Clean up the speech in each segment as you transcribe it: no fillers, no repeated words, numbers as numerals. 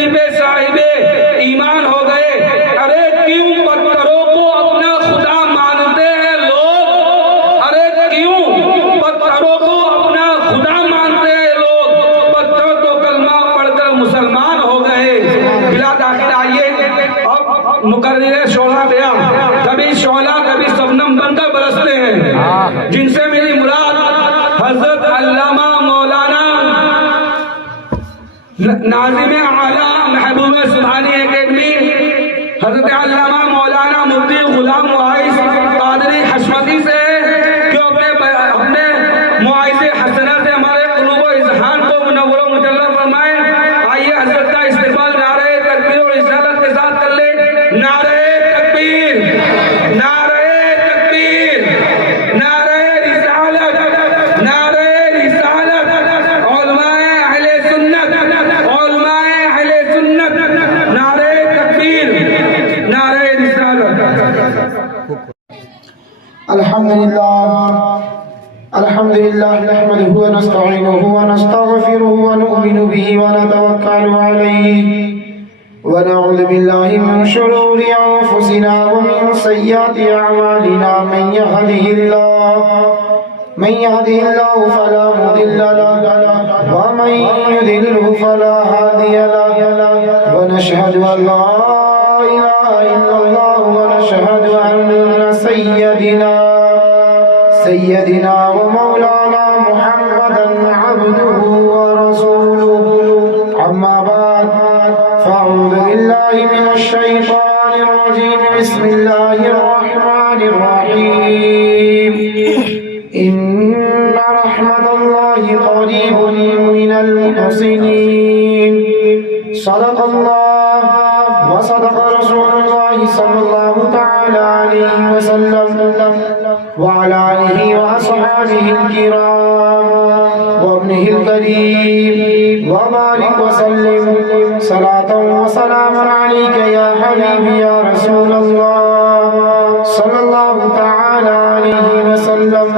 نبی پہ صاحب ایمان ہو گئے. ارے کیوں پتھروں کو اپنا خدا مانتے ہیں لوگ؟ ارے کیوں پتھروں کو اپنا خدا مانتے ہیں لوگ؟ پتھر تو کلمہ پڑھ کر مسلمان ہو گئے. بلا داخل آئیے اب مقرر شعلہ بیان. کبھی شعلہ کبھی شبنم بن کر برستے ہیں، جن سے میری مراد حضرت علامہ مولانا ناظم اعلیٰ محبوب سبحانی اکیڈمی، حضرت علامہ مولانا مفتی غلام وائس قادری حشمتی سے جو اپنے معائز حسنہ سے ہمارے قلوب و اذہان کو منور و مجلل فرمائے. آئیے حضرت کا استقبال نعرہ تکبیر اور رسالت کے ساتھ کر لے. نعرہ تکبیر، نعرہ تکبیر، نعرہ رسالت، نعرہ رسالت. علماء اہل سنت، علماء اہل سنت، نعرہ تکبیر، نعرہ رسالت. الحمد لله نحمده ونستعينه ونستغفره ونؤمن به ونتوكل عليه ونعوذ بالله من شرور أنفسنا ومن سيئات أعمالنا. من يهده الله فلا مضل له ومن يضلل فلا هادي له. ونشهد أن لا إله إلا الله ونشهد أن سيدنا ومولانا محمدا عبده ورسوله. أما بعد فأعوذ بالله من الشيطان الرجيم. بسم الله الرحمن الرحيم. إن رحمة الله قريب من المحسنين. صدق الله وصدق رسول الله صلى الله تعالى عليه وسلم وعلى آله وأصحابه الكرام وابنه الكريم وبارك وسلم صلاة وسلام عليك يا حبيبي يا رسول الله صلى الله تعالى عليه وسلم.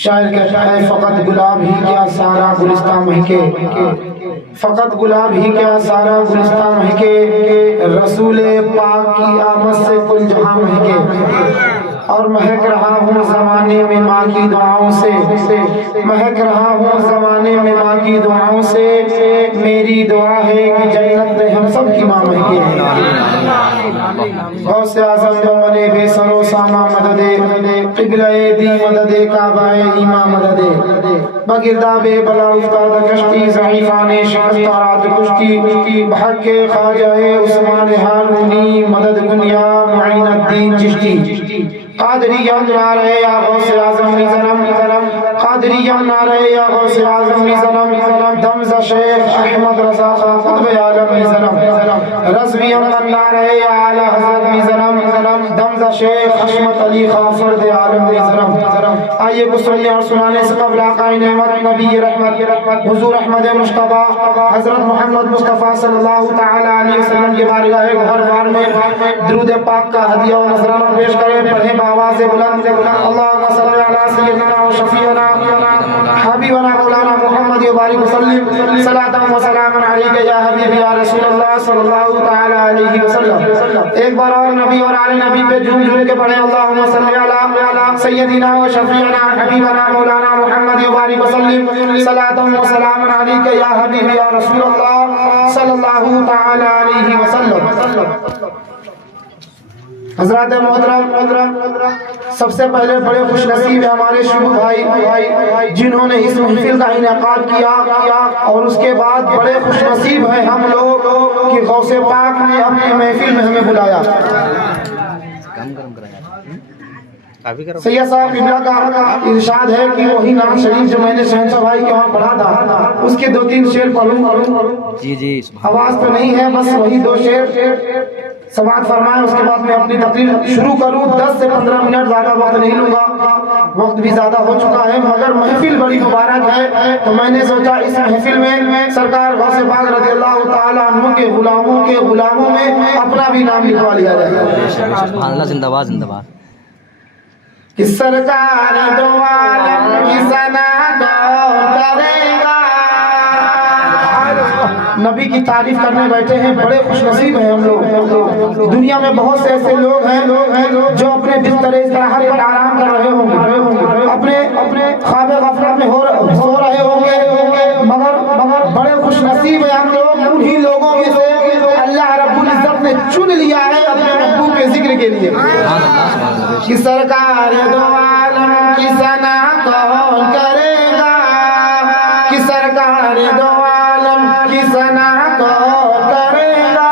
شاعر کہتا ہے فقط گلاب ہی کیا سارا گلستان مہکے، فقط گلاب ہی کیا سارا گلستان مہکے، رسول پاک کی آمد سے کل جہاں مہکے. اور مہک رہا ہوں زمانے میں ماں کی دعاؤں سے، مہک رہا ہوں زمانے میں ماں کی دعاؤں سے. میری دعا ہے کہ جنت میں ہم سب کی ماں مہکے. غوث اعظم بمنے بے سر و ساما مدد، قبلہ دی مدد، کعبہ ایماں مدد. بگرداب بلا افتاد کشتی، ضعیفان شکست رات کشتی. بحق خواجہ عثمان ہارونی مدد کن یا معین الدین چشتی. قادریان نعرہ یا غوث اعظم زنم، قادریان نعرہ یا غوث اعظم زنم. دمز شیخ احمد رضا خان قطب عالم زنم. رضویان نعرہ یا اعلی حضرت زنم. دمز شیخ حشمت علی خان فرد عالم زنم. آئیے کو سننے اور سنانے سے قبل آقائے نعمت نبی رحمت حضور احمد مصطفیٰ حضرت محمد مصطفیٰ صلی اللہ تعالی علیہ وسلم کے بارگاہ ہر بار میں درود پاک کا ہدیہ و نذرانہ پیش کریں. پڑھیں آواز بلند اللہم صلی علی سیدنا و شفیعنا حبیبنا مولانا محمد وبارک وسلم صلاۃ و سلام علیک یا حبیب یا رسول اللہ صلی اللہ تعالی علیہ وسلم. ایک بار اور نبی اور آل نبی پہ جھوم جھوم کے پڑھیں اللہم صلی علی سیدنا و شفیعنا حبیبنا مولانا محمد وبارک وسلم صلاۃ و سلام علیک یا حبیب یا رسول اللہ صلی اللہ تعالی علیہ وسلم. حضرات محترم، سب سے پہلے بڑے خوش نصیب ہمارے شبو بھائی جنہوں نے اس محفل کا انعقاد کیا، اور اس کے بعد بڑے خوش نصیب ہیں ہم لوگ کہ غوث پاک نے اپنی محفل میں ہمیں بلایا. سید صاحب قبلہ کا ارشاد ہے کہ وہی نام شریف جو میں نے شہنشاہ بھائی کے وہاں پڑھا تھا اس کے 2-3 شعر پڑھوں. جی آواز تو نہیں ہے، بس وہی 2 شعر سماعت فرمائیں. اس کے بعد میں اپنی تقریر شروع کروں. 10 سے 15 منٹ، زیادہ وقت نہیں لوں گا، وقت بھی زیادہ ہو چکا ہے. مگر محفل بڑی مبارک ہے تو میں نے سوچا اس محفل میں سرکار غوث پاک رضی اللہ تعالیٰ عنہ کے غلاموں میں اپنا بھی نام لکھوا لیا جائے. سبحان اللہ، زندہ باد زندہ باد. کہ سرکار دو عالم کی ثنا کرے گا، نبی کی تعریف کرنے بیٹھے ہیں. بڑے خوش نصیب ہیں ہم لوگ. دنیا میں بہت سے ایسے لوگ ہیں جو اپنے بستر استراحت پر آرام کر رہے ہوں گے, اپنے خواب غفلت میں سو رہے ہوں گے, مگر بڑے خوش نصیب ہیں ہم لوگ انہی لوگوں میں سے اللہ رب العزت نے چن لیا ہے اپنے محبوب کے ذکر کے لیے. کہ سرکار دو عالم کی ثنا کون کرے گا, کہ سرکار دو عالم کی ثنا کون کرے گا,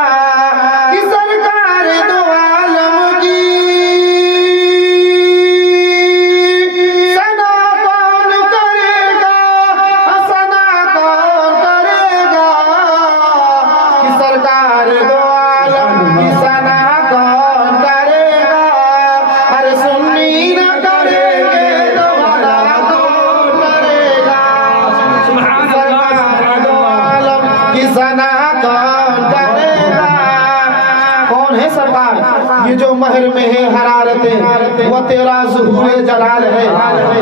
کہ سرکار دو عالم کی ثنا کون کرے گا, ثنا کون کرے گا, کہ سرکار دو عالم کی ثنا کون کرے گا, ارے سنی نہ کرے گے تو بھلا کون کرے گا, سرکار دو عالم کی ثنا کون کرے گا. کون ہے سرکار؟ یہ جو مہر میں ہے حرارتیں وہ تیرا ظہور جلال ہے.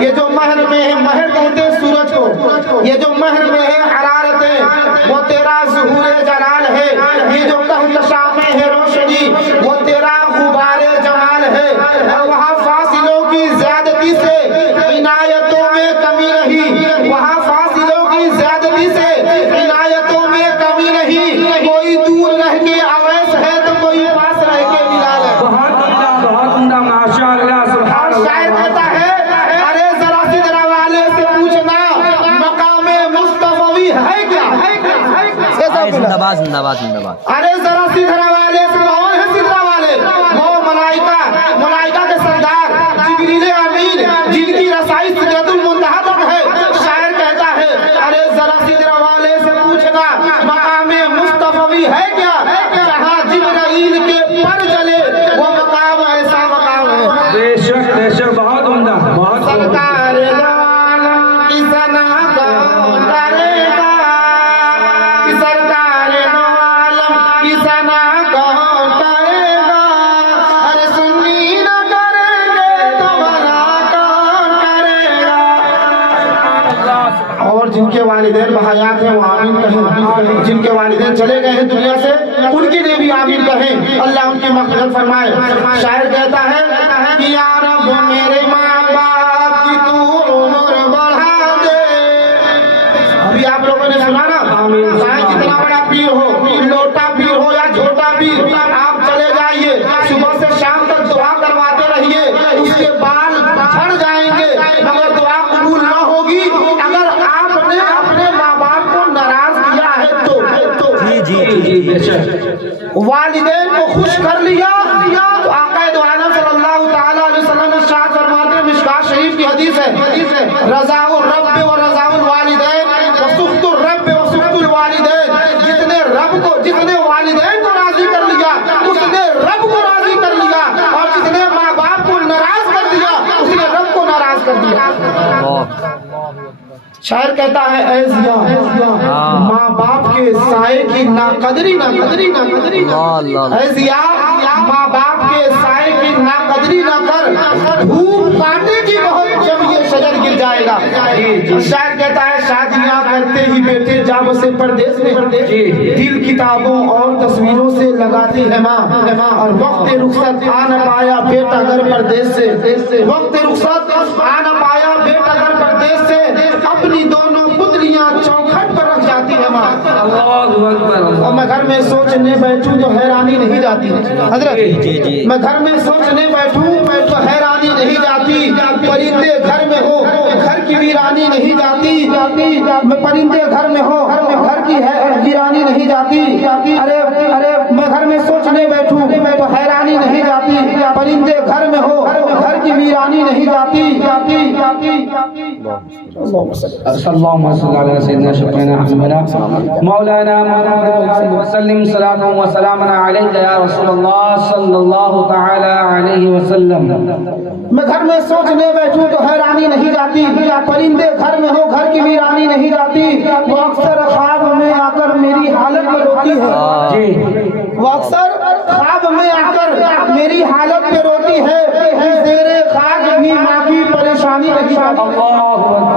یہ جو مہر میں ہے, مہر کہتے ہیں سورج کو, یہ جو مہر میں ہے حرارتیں وہ تیرا ظہور جلال ہے. یہ جو کہکشاں میں ہے روشنی وہ تیرا غبار جمال ہے. اور وہاں فاصلوں کی زیادتی سے عنایتوں میں کمی نہیں, وہاں فاصلوں کی زیادتی سے عنایتوں میں کمی نہیں. کوئی دور رہ کے اویس ہے تو کوئی پاس رہ کے بلال ہے. بہت عمدہ ماشاء اللہ سبحان اور شاعر کہتا ہے ارے ذرا سدرا والے سے پوچھنا مقام مصطفی ہے کیا. زندہ باد زندہ باد زندہ باد. ارے ذرا سدرا والے سے, کون ہے سدرا والے؟ وہ ملائکہ کے سردار جبریل امین جن کی رسائی سدرۃ المنتہا تک ہے. شاعر کہتا ہے ارے ذرا سدرا والے سے پوچھنا مقام مصطفی ہے کیا, جہاں جبرائیل کے پر جلے وہ مقام ایسا مقام ہے. بے شک بہت عمدہ, بہت سرکار دو عالم کی ثنا کون کرے گا, کہ سرکار دو عالم کی ثنا کون کرے گا, ارے سنی نہ کریں گے تو بھلا کون کرے گا. اور جن کے والدین بحیات ہیں وہ آمین کہیں, جن کے والدین چلے گئے ہیں دنیا سے ان کے لیے بھی آمین کہیں, اللہ ان کی مغفرت فرمائے. شاعر کہتا ہے کہ یا رب میرے ماں باپ کی تو عمر بڑھا دے. ابھی آپ لوگوں نے سنا نا, چاہے جتنا بڑا پیر ہو, لوٹا پیر ہو یا چھوٹا پیر, آپ چلے جائیے صبح سے شام تک دعا کرواتے رہیے, اس کے بال جھڑ جائیں گے مگر دعا قبول نہ ہوگی اگر آپ نے اپنے ماں باپ کو ناراض کیا ہے تو. بے شک والدین کو خوش کر لیا تو آقا دو عالم صلی اللہ تعالی علیہ وسلم ارشاد فرماتے ہیں, مشکات شریف کی حدیث ہے, رضا الرب و رضا الوالدین و سخط الرب و سخط الوالدین. جتنے والدین کو راضی کر لیا اس نے رب کو راضی کر لیا, اور جتنے ماں باپ کو ناراض کر دیا اس نے رب کو ناراض کر دیا. شاعر کہتا ہے اے ضیا ماں باپ کے سائے کی ناقدری نہ کر, اے ضیا ماں باپ کے سائے کی ناقدری نہ کر, دھوپ کاٹے کی بہت جب یہ شجر گر جائے گا. شاعر کہتا ہے شادیاں کرتے ہی بیٹے جا بسے پردیس میں, دل کتابوں اور تصویروں سے لگاتی ہے ماں, اور وقت رخصت آ نہ پایا بیٹا گھر پردیس سے, وقت رخصت آ نہ پایا بیٹا گھر پردیس سے, اپنی دونوں پتلیاں چوکھٹ پر رکھ جاتی ہے ماں. اور میں گھر میں سوچنے بیٹھوں تو حیرانی نہیں جاتی حضرت, میں گھر میں سوچنے بیٹھوں تو حیرانی نہیں جاتی. پرندے گھر میں ہو گھر کی ویرانی نہیں جاتی, میں پرندے گھر میں ہو گھر کی ویرانی نہیں جاتی. ارے میں گھر میں سوچنے بیٹھوں تو حیرانی نہیں جاتی, پرندے گھر میں ہو گھر کی ویرانی نہیں جاتی. اللهم صل على سيدنا شفيعنا محمد مولانا محمد وسلم صلاة وسلاما عليك يا رسول الله صلى الله تعالى عليه وسلم. میں گھر میں سوچنے بیٹھوں تو حیرانی نہیں جاتی, پرندے گھر میں ہو گھر کی ویرانی نہیں جاتی. وہ اکثر خواب میں آ کر میری حالت میں روتی ہے, وہ اکثر خواب میں آ کر میری حالت میں روتی ہے. زیر خاک بھی ماں کی پریشانی نہیں جاتی.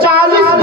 40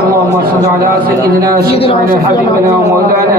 اللهم صل على سيدنا سيدنا حبيبنا ومولانا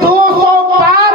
205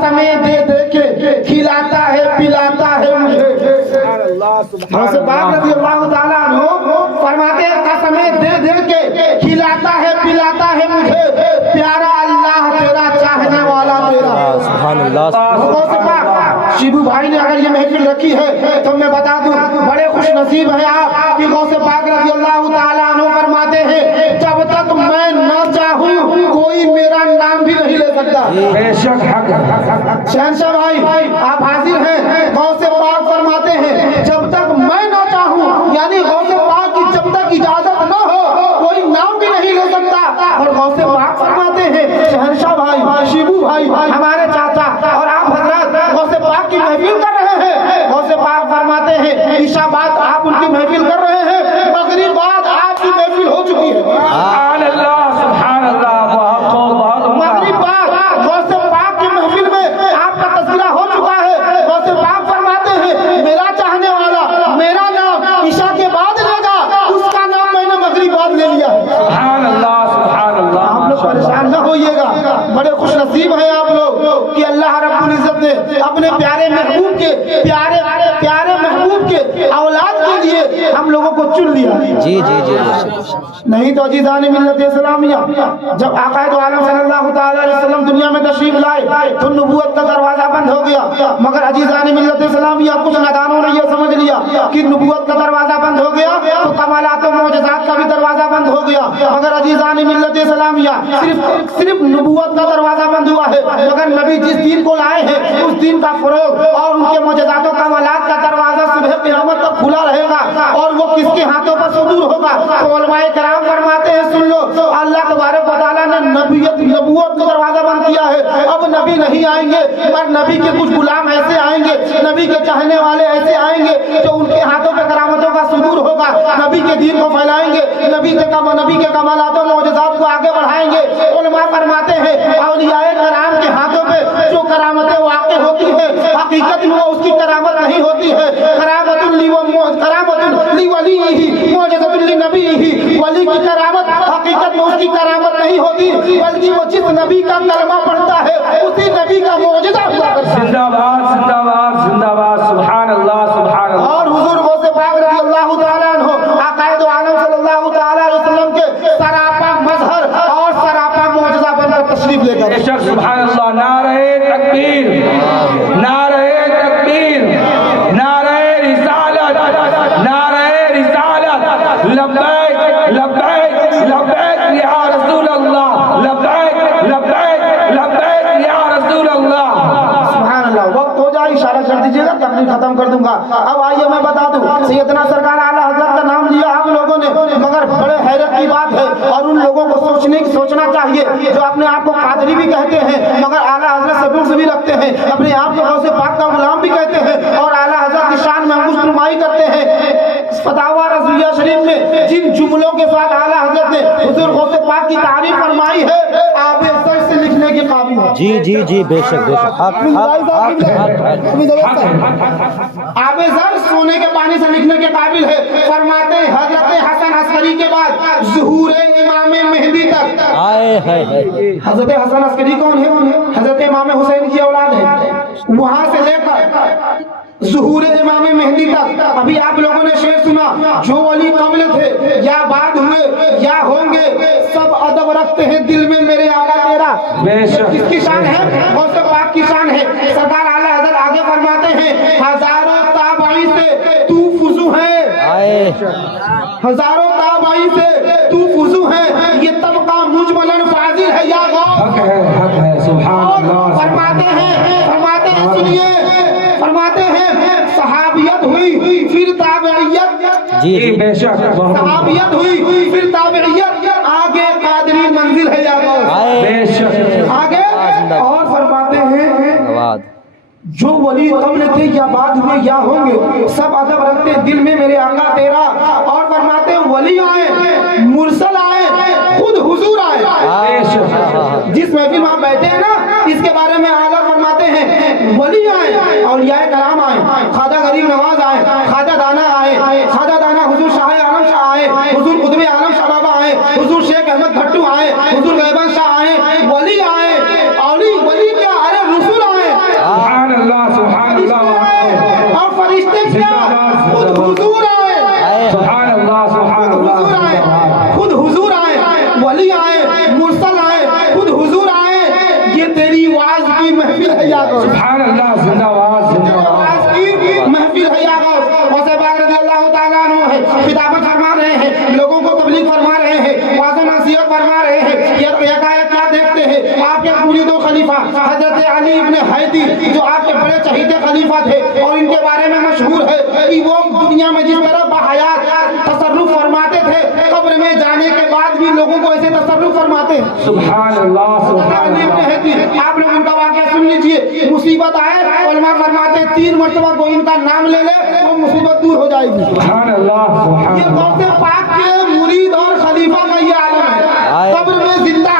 قسمیں دے دے کے کھلاتا ہے پلاتا ہے مجھے. غوث پاک رضی اللہ تعالیٰ عنہ فرماتے ہیں قسمیں دے دے کے کھلاتا ہے پلاتا ہے مجھے, پیارا اللہ تیرا چاہنے والا تیرا. سبحان اللہ. غوث پاک شیبو بھائی نے اگر یہ محفل رکھی ہے تو میں بتا دوں بڑے خوش نصیب ہیں آپ کہ غوث پاک رضی اللہ تعالیٰ عنہ فرماتے ہیں جب تک میں نہ چاہوں کوئی میرا نام بھی نہیں لے سکتا. شہنشاہ بھائی آپ حاضر ہیں. غوث پاک فرماتے ہیں جب تک میں نہ چاہوں, یعنی غوث پاک کی جب تک اجازت نہ ہو کوئی نام بھی نہیں لے سکتا. اور غوث پاک فرماتے ہیں شہنشاہ بھائی شیبو بھائی ہمارے چاچا اور آپ حضرات غوث پاک کی محفل کر رہے ہیں. غوث پاک فرماتے ہیں عشاء بعد آپ ان کی محفل کر رہے ہیں, مغرب بعد آپ کی محفل ہو چکی ہے. سبحان اللہ سبحان اللہ. مغرب بعد غوث پاک کی محفل میں آپ کا تذکرہ ہو چکا ہے. غوث پاک فرماتے ہیں میرا چاہنے والا میرا نام عشاء کے بعد لے گا, اس کا نام میں نے مغرب بعد لے لیا ہے. سبحان اللہ سبحان اللہ. آپ لوگ پریشان نہ ہوئیے گا, بڑے خوش نصیب ہیں آپ لوگ کہ اللہ رب العزت نے اپنے پیارے محبوب کے پیارے محبوب کے اولاد کے لیے ہم لوگوں کو چن لیا. جی جی جی. نہیں تو عزیزان ملت اسلامیہ جب آقا دو عالم صلی اللہ تعالی علیہ وسلم دنیا میں تشریف لائے تو نبوت کا دروازہ بند ہو گیا. مگر عزیزان ملت اسلامیہ کچھ نادانوں نے یہ سمجھ لیا کہ نبوت کا دروازہ بند ہو گیا تو کمالات و معجزات کا بھی دروازہ بند ہو گیا. مگر عزیزان ملت اسلامیہ صرف نبوت کا دروازہ بند ہوا ہے, مگر نبی جس دین کو لائے ہیں اس دین کا فروغ اور ان کے معجزات و کمالات کا دروازہ صبح قیامت تک کھلا رہے گا. اور وہ کس کے ہاتھوں پر صدور ہوگا؟ تو علماء کرام فرماتے ہیں سن لو, اللہ تبارک و تعالیٰ نے نبوت کا دروازہ بند کیا ہے. اب نبی نہیں آئیں گے, پر نبی کے کچھ غلام ایسے آئیں گے, نبی کے چاہنے والے ایسے آئیں گے جو ان کے ہاتھوں پہ کرامتوں کا صدور ہوگا, نبی کے دین کو پھیلائیں گے, نبی کے کمالات و معجزات کو آگے بڑھائیں گے. علماء فرماتے ہیں اولیاء کرام کے ہاتھوں پہ جو کرامتیں واقع ہوتی ہیں حقیقت میں اس کی کرامت نہیں ہوتی ہے. کرامت لی ولیہ معجزۃ لنبیہ, ولی کی کرامت حقیقت میں اس کی کرامت نہیں ہوتی بلکہ وہ جس نبی کا کلمہ پڑھتا ہے اسی نبی کا معجزہ ہوا کرتا ہے. زندہ باد زندہ باد زندہ باد. سبحان اللہ سبحان اللہ. اور حضور غوث پاک رضی اللہ تعالیٰ عنہ آقا دو عالم صلی اللہ تعالیٰ علیہ وسلم کے سراپا مظہر اور سراپا معجزہ بن کر تشریف لے کر. سبحان اللہ. نعرہ تکبیر نعرہ تکبیر نعرہ رسالت نعرہ رسالت. لبیک لبیک لبیک یا رسول اللہ, لبیک لبیک لبیک یا رسول اللہ. سبحان اللہ. وقت ہو جائے اشارہ کر دیجیے گا, تقریر ختم کر دوں گا. اب آئیے میں بتا دوں سیدنا سرکار اعلیٰ حضرت کا نام لیا آپ لوگوں نے, مگر بڑے حیرت کی بات ہے اور ان لوگوں کو سوچنا چاہیے جو اپنے آپ کو قادری بھی کہتے ہیں مگر اعلیٰ حضرت سے بغض بھی رکھتے ہیں, اپنے آپ کو غوث پاک کا غلام بھی کہتے ہیں اور اعلیٰ حضرت کی شان میں انگشت نمائی کرتے ہیں. فتاوی رضویہ شریف میں جن جملوں کے ساتھ اعلیٰ حضرت نے حضور غوث پاک کی تعریف فرمائی ہے آب سر سے لکھنے کے قابل ہے. جی جی جی بے شک بے شک. آب زر سونے کے پانی سے لکھنے کے قابل ہے. فرماتے ہیں حضرت حسن عسکری کے بعد ظہور امام مہدی تک. حضرت حسن عسکری کون ہے؟ حضرت امام حسین کی اولاد ہے. وہاں سے لے کر ظہور امام مہدی تک ابھی آپ لوگوں نے شعر سنا, جو ولی قبل تھے یا بعد ہوئے یا ہوں گے سب ادب رکھتے ہیں دل میں میرے آقا تیرا. کس کی شان ہے؟ غوث پاک کی شان ہے. سرکار اعلیٰ حضرت آگے فرماتے ہیں ہزاروں تابعی سے تو فزو ہے, ہزاروں تابعی سے تو فزو ہے, یہ طبقہ مجملاً فاضل ہے یا غوث. حق ہے سبحان اللہ. فرماتے ہیں سنیے, فرماتے ہیں صحابیت ہوئی پھر تابعیت, جی جی بے شک صحابیت ہوئی پھر تابعیت, آگے قادری منزل ہے یا غوث. بے شک آگے اور فرماتے ہیں آباد جو ولی قبل تھے یا بعد ہوئے یا ہوں گے سب ادب رکھتے دل میں میرے آقا تیرا. اور فرماتے ہیں ولی آئے, مرسل آئے, خود حضور آئے. جس محفل میں آپ بیٹھے ہیں نا اس کے بارے میں اعلیٰ فرماتے ہیں ولی آئے, اولیاء کرام آئے, خواجہ غریب نواز آئے, خواجہ دانا آئے, خواجہ دانا حضور شاہ عالم شاہ آئے, حضور قطب عالم شاہ بابا آئے, حضور شیخ احمد بھٹو آئے, حضور غیبان شاہ آئے, ولی آئے. ولی کیا؟ ارے رسول آئے. بارے میں مشہور ہے کہ وہ دنیا میں جس طرح بحیات تصرف فرماتے تھے قبر میں جانے کے بعد بھی لوگوں کو ایسے تصرف فرماتے ہیں. سبحان اللہ سبحان اللہ. آپ لوگ ان کا واقعہ سن لیجئے. مصیبت آئے علماء فرماتے 3 مرتبہ کوئی ان کا نام لے لے وہ مصیبت دور ہو جائے گی. سبحان اللہ سبحان یہ اللہ. غوث پاک کے مرید اور خلیفہ کا یہ عالم ہے. قبر میں زندہ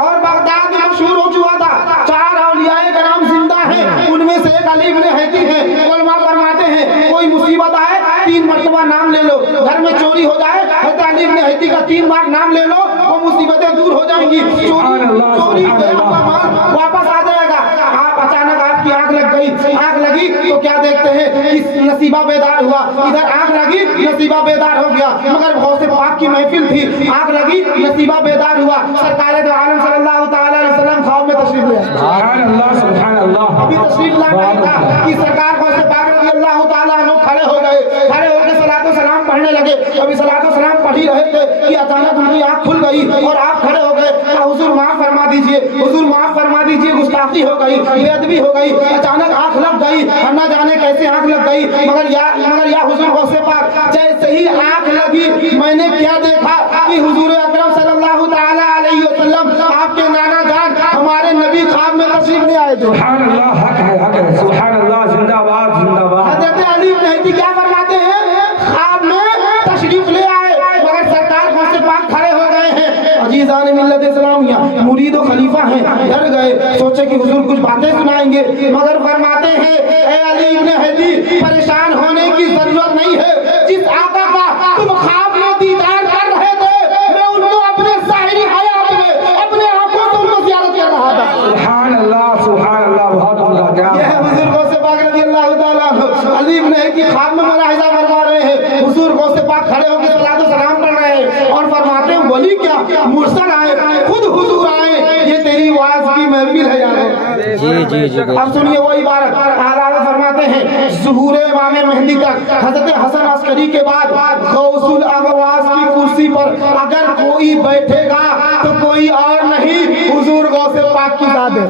اور بغداد میں مشہور ہو چکا تھا. 4 اولیاء کرام زندہ ہیں ان میں سے ایک علی ابن ہیتی ہے. علماء فرماتے ہیں کوئی مصیبت آئے 3 مرتبہ نام لے لو. گھر میں چوری ہو جائے حضرت علی ابن ہیتی کا 3 بار نام لے لو وہ مصیبتیں دور ہو جائیں گی. چوری واپس آ جائے گا. آپ اچانک آپ کی آنکھ لگ گئی, آنکھ لگی تو کیا دیکھتے ہیں کہ نصیبہ بیدار ہوا. ادھر آنکھ لگی نصیبہ بیدار ہو گیا. مگر غوث پاک کی محفل تھی, آنکھ لگی نصیبہ بیدار ہوا. سرکار دو عالم صلی اللہ تعالی علیہ وسلم خواب میں تشریف لے آئے. سبحان اللہ سبحان اللہ. ابھی تشریف لانا تھا کہ سرکار غوث پاک رضی اللہ تعالیٰ عنہ کھڑے ہو گئے. کھڑے ہو کے صلاۃ و سلام پڑھنے لگے. ابھی صلاۃ و سلام پڑھ ہی رہے تھے کہ اچانک ان کی آنکھ کھل گئی اور آپ کھڑے ہو گئے. حضور معاف فرما دیجئے, حضور معاف فرما دیجئے, گستاخی ہو گئی, بے ادبی ہو گئی. اچانک آنکھ لگ گئی, ہم نہ جانے کیسے آنکھ لگ گئی. مگر یا حضور غوث پاک جیسے ہی آنکھ لگی میں نے کیا دیکھا کہ حضور اکرم صلی اللہ تعالی علیہ وسلم آپ کے نانا جان ہمارے نبی خواب میں تشریف لے آئے تھے. سبحان اللہ. حق ہے حق ہے. سبحان اللہ. زندہ باد زندہ باد. حضرت علی بن ہیتی کیا فرماتے ہیں خواب میں تشریف لے آئے مگر سرکار غوث پاک کھڑے ہو گئے ہیں. عزیزان ملت اسلامیہ مرید و خلیفہ ہیں, ڈر گئے, سوچے کہ حضور کچھ باتیں سنائیں گے. مگر فرماتے ہیں اے علی بن ہیتی پریشان ہونے کی ضرورت نہیں ہے. جس آقا کا تم خواب میں دیدار کر رہے تھے میں ان کو اپنے ظاہری حیات میں اپنے آنکھوں سے ان کو زیارت کر رہا تھا. سبحان اللہ سبحان اللہ. بہت عمدہ. یہ ہے حضور غوث پاک رضی اللہ تعالیٰ عنہ. علی بن ہیتی خواب میں ملاحظہ فرما رہے ہیں. حضور غوث پاک کھڑے ہو کے صلاۃ و سلام پڑھ رہے ہیں اور فرماتے ہیں ولی کیا مرسل آئے, خود حضور آئے, یہ تیری واعظ کی محفل ہے یار. جی جی جی. اب سنیے وہ عبارت. اعلیٰ فرماتے ہیں ظہور امام مہدی تک حضرت حسن عسکری کے بعد غوث الاغواث کی کرسی پر اگر کوئی بیٹھے گا تو کوئی اور نہیں حضور غوث پاک کی ذات ہے.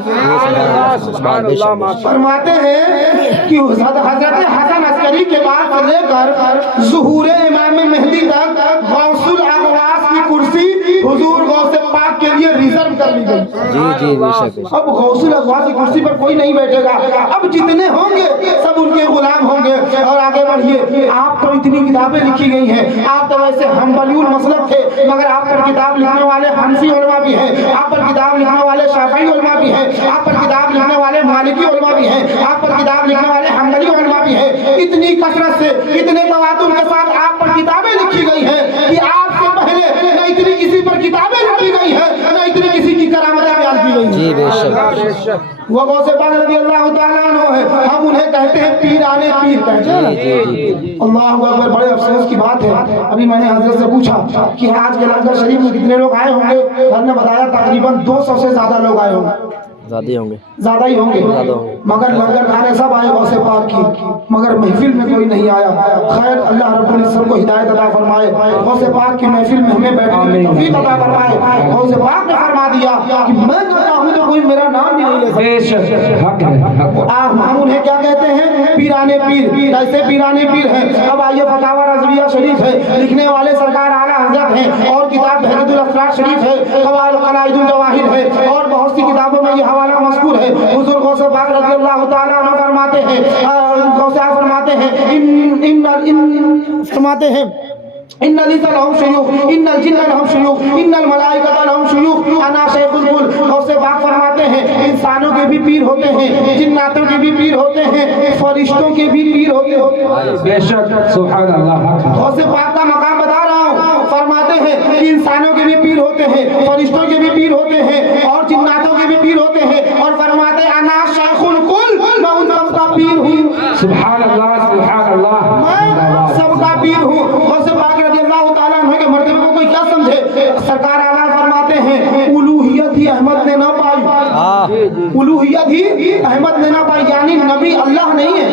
سبحان اللہ. فرماتے ہیں کہ حضرت حسن عسکری کے بعد سے لے کر ظہور امام مہدی تک غوث الاغواث کی کرسی حضور غوث پاک کے لیے ریزرو کر لی گئی. جی جی بے شک. اب غوث الاغواث کی کرسی پر کوئی نہیں بیٹھے گا. اب جتنے ہوں گے سب ان کے غلام ہوں گے. اور آگے بڑھیے. آپ تو اتنی کتابیں لکھی گئی ہیں, آپ تو ویسے حنبلی المسلک تھے مگر آپ پر کتاب لکھنے والے حنفی علماء بھی ہیں, آپ پر کتاب لکھنے والے شافعی علماء بھی ہیں, آپ پر کتاب لکھنے والے مالکی علماء بھی ہیں, آپ پر کتاب لکھنے والے حنبلی علماء بھی ہیں. اتنی کثرت سے اتنے تواتر کے ساتھ آپ پر کتابیں لکھی گئی ہیں کہ آپ سے پہلے نہ اتنی کسی پر کتابیں لکھی گئی ہیں نہ اتنی کسی کی کرامتیں بیان کی گئی ہیں. جی بے شک. وہ غوث پاک رضی اللہ تعالیٰ عنہ ہے. ہم انہیں کہتے ہیں پیرانے پیر کہتے ہیں. اللہ اکبر. بڑے افسوس کی بات ہے, ابھی میں نے حضرت سے پوچھا کہ آج کے لنگر شریف میں کتنے لوگ آئے ہوں گے. ہم نے بتایا تقریباً 200 سے زیادہ لوگ آئے ہوں گے. زیادہ ہوں گے. زیادہ ہی ہوں گے. مگر لنگر کھانے سب آئے غوث پاک کی, مگر محفل میں کوئی نہیں آیا. خیر اللہ رب العزت کو ہدایت عطا فرمائے. غوث پاک کی محفل میں ہمیں بیٹھنے کی توفیق عطا فرمائے. غوث پاک نے فرما دیا کہ میں نہ چاہوں تو کوئی میرا نام بھی نہیں لے سکتا. بے شک. حق ہے. ہم انہیں کیا کہتے ہیں پیرانے پیر. کیسے پیرانے پیر ہیں؟ اب آئیے فتاوی رضویہ شریف ہے, لکھنے والے سرکار اعلیٰ حضرت ہیں, اور کتاب بہجت الاسرار شریف ہے, قواعد الجواہر ہے, اور بہت سی کتابوں میں یہ حوالہ مذکور ہے. حضور غوث پاک رضی اللہ تعالیٰ عنہ فرماتے ہیں, غوث پاک فرماتے ہیں ان الانس لهم شیوخ, ان الجن لهم شیوخ, ان الملائکۃ لهم شیوخ, انا شیخ الکل. غوث پاک فرماتے ہیں انسانوں کے بھی پیر ہوتے ہیں, جناتوں کے بھی پیر ہوتے ہیں, فرشتوں کے بھی پیر ہوتے ہیں. بے شک. سبحان اللہ. غوث پاک کا مقام بتا رہا ہوں. فرماتے ہیں کہ انسانوں کے بھی پیر ہوتے ہیں, فرشتوں کے بھی پیر ہوتے ہیں, اور جناتوں کے بھی پیر ہوتے ہیں. اور فرماتے ہیں انا شیخ الکل, میں ان سب کا پیر ہوں. سبحان اللہ سبحان اللہ. میں سب کا پیر ہوں. غوث پاک رضی اللہ تعالیٰ عنہ کے مرتبے کو کوئی کیا سمجھے؟ سرکار اعلیٰ فرماتے ہیں الوہیت ہی احمد نے نہ پائی. الوہیت ہی احمد نے نہ پائی, یعنی نبی اللہ نہیں ہے,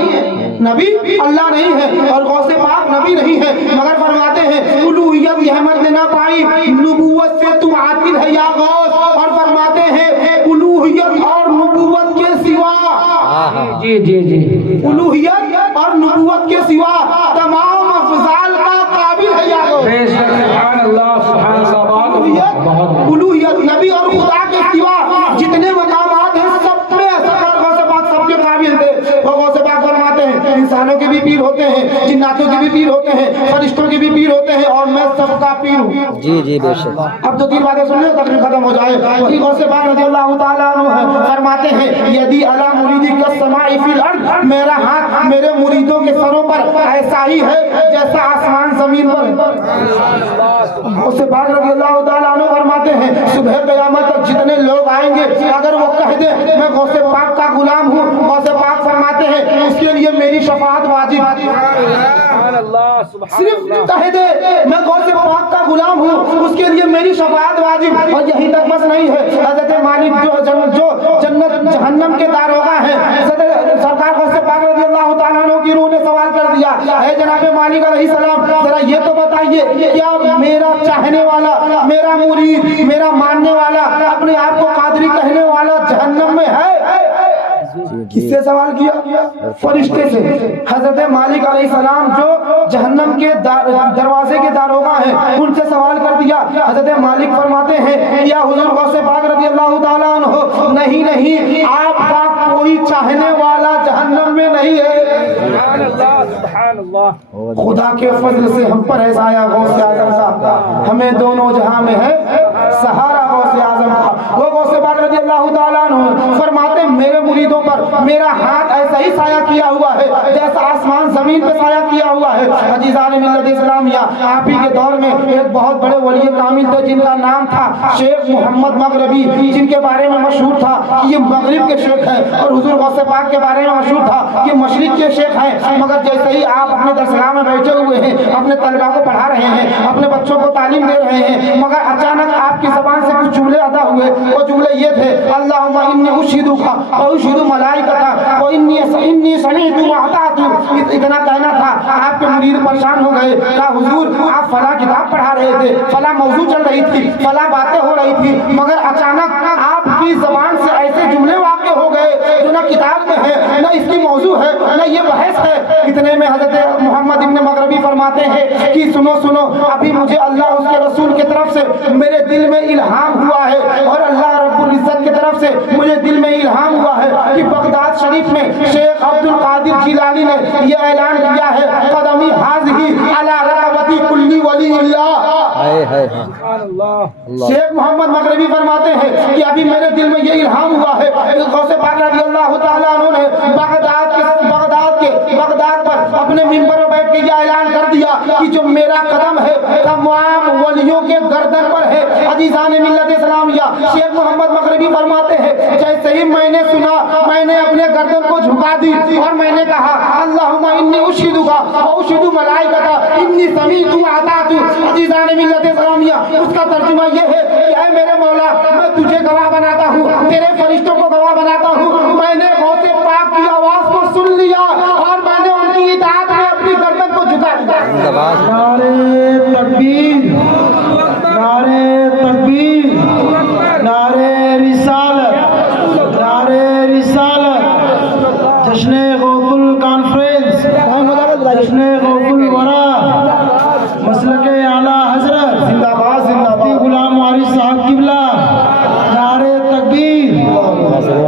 نبی اللہ نہیں ہے, اور غوث پاک نبی نہیں ہے, مگر فرماتے ہیں الوہیت ہی احمد نے نہ پائی, نبوت سے تو عاطل ہے یا غوث. اور فرماتے ہیں الوہیت اور نبوت کے سوا, جی جی جی, الوہیت اور انسانوں کے بھی پیر ہوتے ہیں, جناتوں کے بھی پیر ہوتے ہیں, فرشتوں کے بھی پیر ہوتے ہیں, اور میں سب کا پیر ہوں. جی جی بے شک. اب تو 3 باتیں سن لیں تقریر ختم ہو جائے. وہی غوث پاک رضی اللہ تعالیٰ عنہ فرماتے ہیں یدی علی مریدی کالسماء فی الارض, میرا ہاتھ میرے مریدوں کے سروں پر ایسا ہی ہے جیسا آسمان زمین پر. غوث پاک رضی اللہ تعالیٰ عنہ فرماتے ہیں صبح قیامت تک جتنے لوگ آئیں گے اگر وہ کہہ دیں میں غوث پاک کا غلام ہوں, غوث پاک فرماتے ہیں اس کے لیے میری شفاعت واجب. صرف کہہ دے میں غوث پاک کا غلام ہوں اس کے لیے میری شفاعت واجب. اور یہی تک بس نہیں ہے, حضرت مالک جو جنت جہنم کے داروغہ ہیں, سرکار غوث پاک رضی اللہ تعالیٰ عنہ کی روح نے سوال کر دیا اے جناب مالک علیہ السلام ذرا یہ تو بتائیے کیا میرا چاہنے والا, میرا مرید, میرا ماننے والا, اپنے آپ کو قادری کہنے والا جہنم میں ہے؟ کس سے سوال کیا؟ فرشتے سے. حضرت مالک علیہ السلام جو جہنم کے دروازے کے داروغہ ہیں ان سے سوال کر دیا. حضرت مالک فرماتے ہیں یا حضور غوث پاک رضی اللہ تعالیٰ عنہ نہیں نہیں, آپ کا کوئی چاہنے والا جہنم میں نہیں ہے. خدا کے فضل سے ہم پر ہے سایہ غوث اعظم کا, ہمیں دونوں جہاں میں ہے سہارا غوث اعظم کا. وہ غوث پاک رضی اللہ تعالیٰ عنہ فرماتے میرے مریدوں پر میرا ہاتھ ایسا ہی سایہ کیا ہوا ہے جیسا آسمان زمین پہ سایہ کیا ہوا ہے. عزیزان ملت اسلامیہ, آپ ہی کے دور میں ایک بہت بڑے ولی کامل تھے جن کا نام تھا شیخ محمد مغربی, جن کے بارے میں مشہور تھا کہ یہ مغرب کے شیخ ہیں, اور حضور غوث پاک کے بارے میں مشہور تھا کہ مشرق کے شیخ ہیں. مگر جیسے ہی آپ اپنے درسگاہ میں بیٹھے ہوئے ہیں, اپنے طلبہ کو پڑھا رہے ہیں, اپنے بچوں کو تعلیم دے رہے ہیں, مگر اچانک آپ کی زبان سے کچھ جملے ادا ہوئے. وہ جملے یہ تھے اللہم انی اشہدک و اشہد ملائکتک و انی سمیعت و اطعت. اتنا کہنا تھا, آپ کے مرید پریشان ہو گئے. کہا حضور آپ فلاں کتاب پڑھا رہے تھے, فلاں موضوع چل رہی تھی, فلاں باتیں ہو رہی تھی, مگر اچانک آپ کی زبان سے ایسے جملے واقع ہو گئے جو نہ کتاب میں ہے, نہ اس کی موضوع ہے, نہ یہ بحث ہے. اتنے میں حضرت محمد ابن مغربی فرماتے ہیں کہ سنو سنو, ابھی مجھے اللہ اس کے رسول کی طرف سے میرے دل میں الہام ہوا ہے, اور اللہ رب العزت کی طرف سے مجھے دل میں الہام ہوا ہے کہ بغداد شریف میں شیخ عبد القادر جیلانی نے یہ اعلان کیا ہے قدمی حاضی علی رقبتی کلی ولی اللہ. شیخ محمد مغربی فرماتے ہیں کہ ابھی میرے دل میں یہ الہام ہوا ہے. غوث پاک رضی اللہ تعالیٰ عنہ نے بغداد پر اپنے منبر پر بیٹھ کے یہ اعلان کر دیا کہ جو میرا قدم ہے تمام ولیوں کے گردن پر ہے. عزیزان ملت اسلامیہ, شیخ محمد مغربی فرماتے ہیں جیسے ہی میں نے سنا میں نے اپنے گردن کو جھکا دی اور میں نے کہا اللہم انی اشہدک و اشہد ملائکتک انی سمیعت و اطعت. عزیزان ملت اسلامیہ, اس کا ترجمہ یہ ہے کہ اے میرے مولا میں تجھے گواہ بناتا ہوں, تیرے فرشتوں کو گواہ بناتا ہوں, میں نے غوث پاک کی آواز کو سن لیا اور میں نے ان کی اطاعت میں اپنی گردن کو جھکا دیا. نعرے تکبیر, نعرے تکبیر, نعرے رسالت, نعرے رسالت. جشن غوث الکانفرنس, جشن غوث الورا, مسلک اعلیٰ حضرت زندہ باد, زندہ باد. غلام وارث صاحب قبلہ. نعرے تکبیر,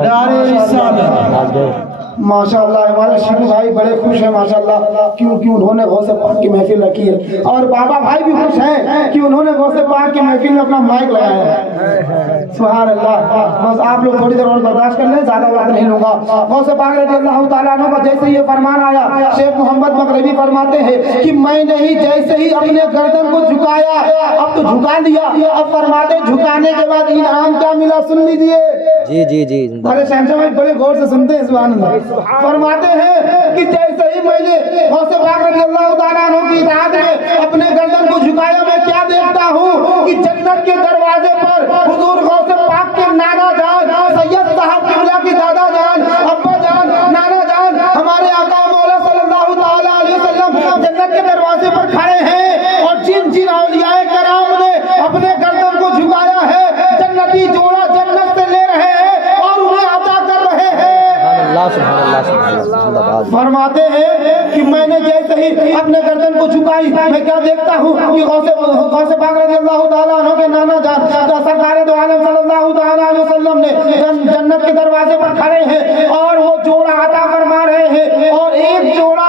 نعرے رسالت. ماشاءاللہ ہمارے شیخو بھائی بڑے خوش ہیں ماشاءاللہ کیونکہ انہوں نے غوث پاک کی محفل رکھی ہے, اور بابا بھائی بھی خوش ہیں کہ انہوں نے غوث پاک کی محفل میں اپنا مائک لگایا ہے. سبحان اللہ. بس آپ لوگ تھوڑی دیر اور برداشت کر لیں, زیادہ وقت نہیں لوں گا. غوث پاک رضی اللہ تعالیٰ عنہ کا جیسے یہ فرمان آیا, شیخ محمد مغربی فرماتے ہیں کہ میں نے ہی جیسے ہی اپنے گردن کو جھکایا, اب تو جھکا دیا, اب فرماتے جھکانے کے بعد انعام کیا ملا سن لیجئے. جی جی جی, بڑے شہنشاہ بھائی بڑے غور سے سنتے ہیں. سبحان اللہ. فرماتے ہیں کہ جیسے ہی میں نے غوث پاک رضی اللہ تعالیٰ عنہ کی اطاعت میں اپنے گردن کو جھکایا, میں کیا دیکھتا ہوں کہ جنت کے دروازے پر حضور غوث پاک کے نانا جان سید صاحب قبلہ کی دادا جان, ابا جان, نانا جان, ہمارے آقا مولا صلی اللہ تعالیٰ علیہ وسلم جنت کے دروازے پر کھڑے ہیں, اور جن جن اولیاء کرام نے اپنے گردن کو جھکایا ہے جنتی جوڑا جنت سے لے رہے ہیں اور انہیں عطا کر رہے ہیں. فرماتے ہیں کہ میں نے جیسے ہی اپنے گردن کو جھکائی, میں کیا دیکھتا ہوں کہ غوث پاک رضی اللہ تعالیٰ عنہ کے نانا جان سرکار دو عالم صلی اللہ تعالیٰ علیہ وسلم نے جنت کے دروازے پر کھڑے ہیں اور وہ جوڑا عطا فرما رہے ہیں, اور ایک جوڑا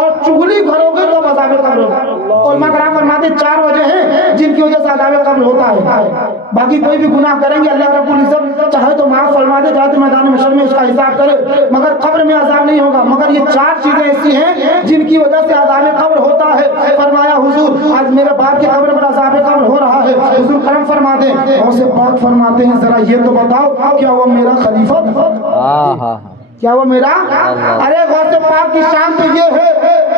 اور چغلی کرو گے تو عذاب قبر ہوگا۔ علماء کرام فرماتے 4 وجہ ہیں جن کی وجہ سے عذاب قبر ہوتا ہے۔ باقی کوئی بھی گناہ کریں گے اللہ رب العزت چاہے تو معاف فرما دے، چاہے تو میدان محشر میں اس کا حساب کرے، مگر قبر میں عذاب نہیں ہوگا۔ مگر یہ 4 چیزیں ایسی ہیں جن کی وجہ سے عذاب قبر ہوتا ہے۔ فرمایا حضور آج میرے باپ کے قبر پر عذاب قبر ہو رہا ہے، حضور کرم فرما دیں، غوث پاک فرماتے ہیں ذرا یہ تو بتاؤ کیا وہ میرا خلیفہ تھا؟ کیا وہ میرا؟ ارے غوث پاک کی شان تو یہ ہے